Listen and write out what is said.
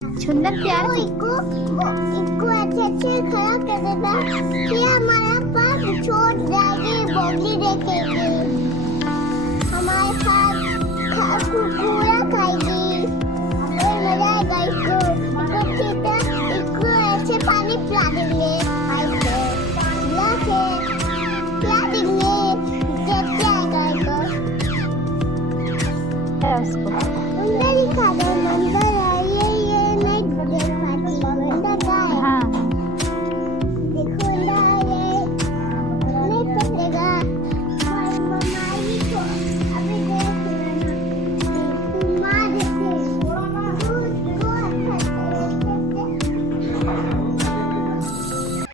सुंदर प्यार की इनको अच्छे अच्छे खड़ा कर देना कि हमारा पास छोड़ जाएगी बोगली देखेगी हमारे साथ पूरा खाएगी और मजा आएगा इसको ठीक है इसको ऐसे पानी पिला देंगे ऐसे पिला के पिला देंगे कैसे आएगा इसको है उसको। अंदर ही खा दो अंदर